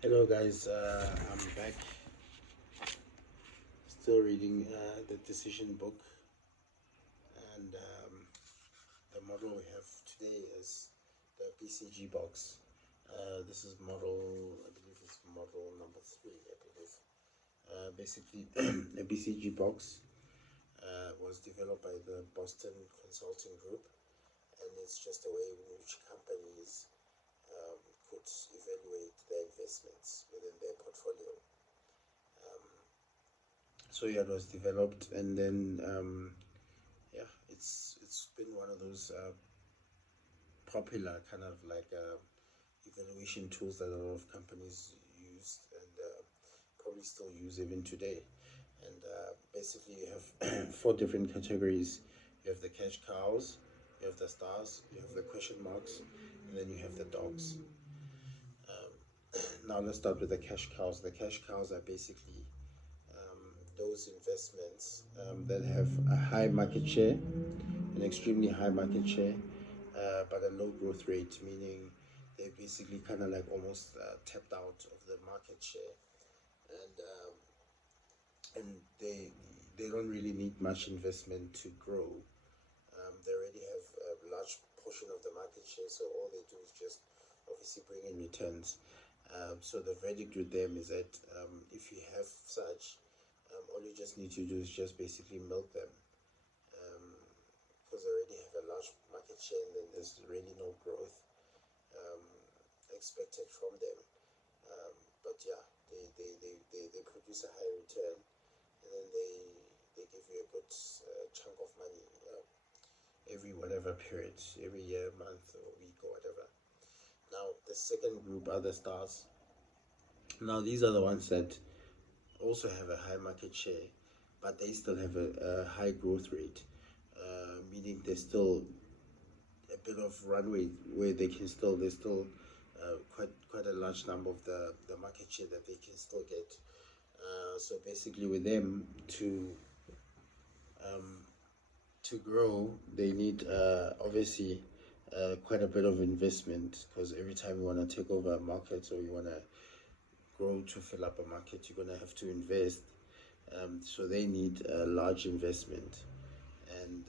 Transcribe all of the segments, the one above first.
Hello guys, I'm back, still reading the decision book, and the model we have today is the BCG box. This is model, I believe it's model number 3, I believe. Basically, a BCG box was developed by the Boston Consulting Group, and it's just a way in which companies could evaluate their investments within their portfolio. So yeah, it was developed, and then yeah, it's been one of those popular kind of like evaluation tools that a lot of companies use and probably still use even today. And basically, you have four different categories. You have the cash cows, you have the stars, you have the question marks, and then you have the dogs. Now let's start with the cash cows. The cash cows are basically those investments that have a high market share, an extremely high market share, but a low growth rate, meaning they basically kind of like almost tapped out of the market share, and and they don't really need much investment to grow. They already have a large portion of the market share, so all they do is just obviously bring in returns. So the verdict with them is that if you have such, all you just need to do is just basically milk them, because they already have a large market share, and then there's really no growth um, expected from them. But yeah, they produce a high return, and then they give you a good chunk of money every whatever period, every year, month, or week, or whatever. Now, the second group are the stars. Now, these are the ones that also have a high market share, but they still have a high growth rate, meaning there's still a bit of runway where there's still quite a large number of the market share that they can still get. So basically, with them um, to grow, they need obviously quite a bit of investment, because every time you want to take over a market or you want to grow to fill up a market, you're going to have to invest. So they need a large investment, and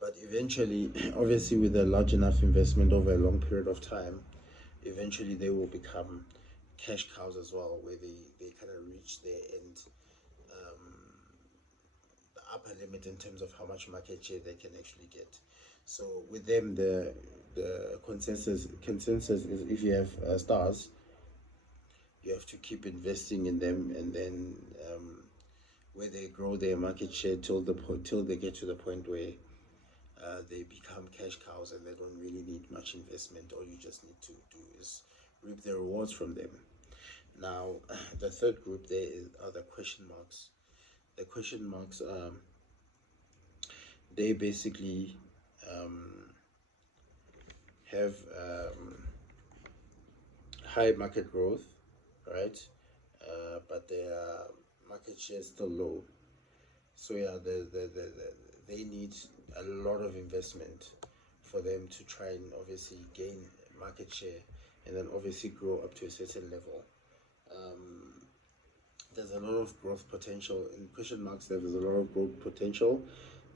but eventually, obviously, with a large enough investment over a long period of time, eventually they will become cash cows as well, where they kind of reach their end, the upper limit in terms of how much market share they can actually get. So with them, the consensus is if you have stars, you have to keep investing in them, and then where they grow their market share till they get to the point where they become cash cows and they don't really need much investment. All you just need to do is reap the rewards from them. Now, the third group are the question marks. The question marks, they basically um, have high market growth, right? But their market share is still low. So yeah, they need a lot of investment for them to try and obviously gain market share, and then obviously grow up to a certain level. Um, there's a lot of growth potential in question marks. There's a lot of growth potential,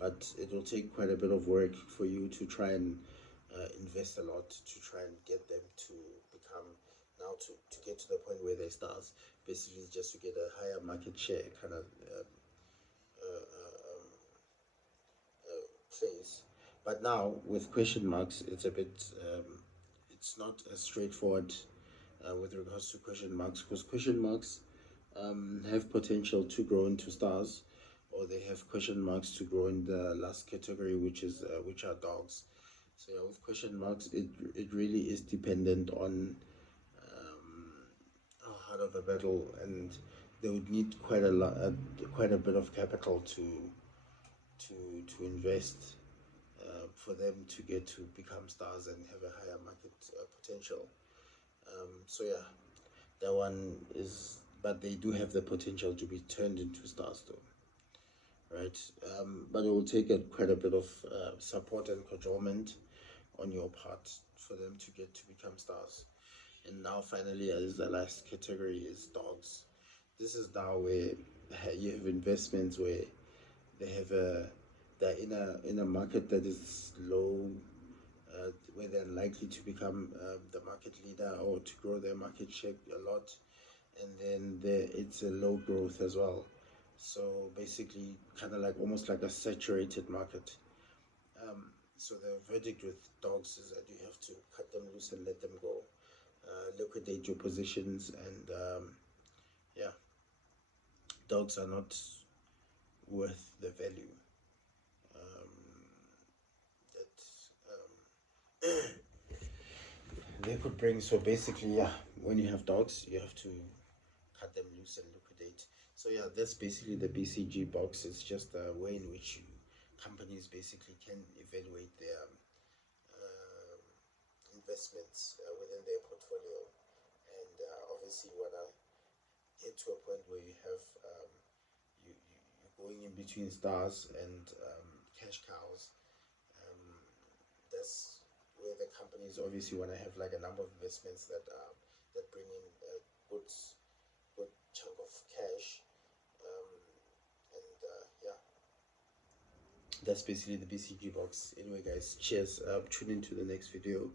but it will take quite a bit of work for you to try and invest a lot to try and get them to become to get to the point where they start. Basically, just to get a higher market share kind of uh, uh, um, place. But now with question marks, it's a bit it's not as straightforward with regards to question marks, because question marks have potential to grow into stars, or they have question marks to grow in the last category, which are dogs. So yeah, with question marks, it really is dependent on how hard of a battle, and they would need quite a bit of capital to invest for them to get to become stars and have a higher market potential. So yeah, that one is, but they do have the potential to be turned into stars though, right? But it will take quite a bit of support and cajolment on your part for them to get to become stars. And now finally, as the last category is dogs. This is now where you have investments where they have they're in a market that is low, where they're likely to become the market leader or to grow their market share a lot, and then it's a low growth as well. So basically, kind of like almost like a saturated market. So the verdict with dogs is that you have to cut them loose and let them go, liquidate your positions, and yeah, dogs are not worth the value that they could bring. So basically, yeah, when you have dogs, you have to cut them loose and liquidate. So yeah, that's basically the BCG box. It's just a way in which companies basically can evaluate their investments within their portfolio, and obviously want to get to a point where you have you're going in between stars and cash cows. Um, that's where the companies obviously want to have like a number of investments that bring in a good chunk of cash. Um, and yeah, that's basically the BCG box. Anyway, guys, cheers. Tune into the next video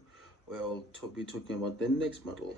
where I'll be talking about the next model.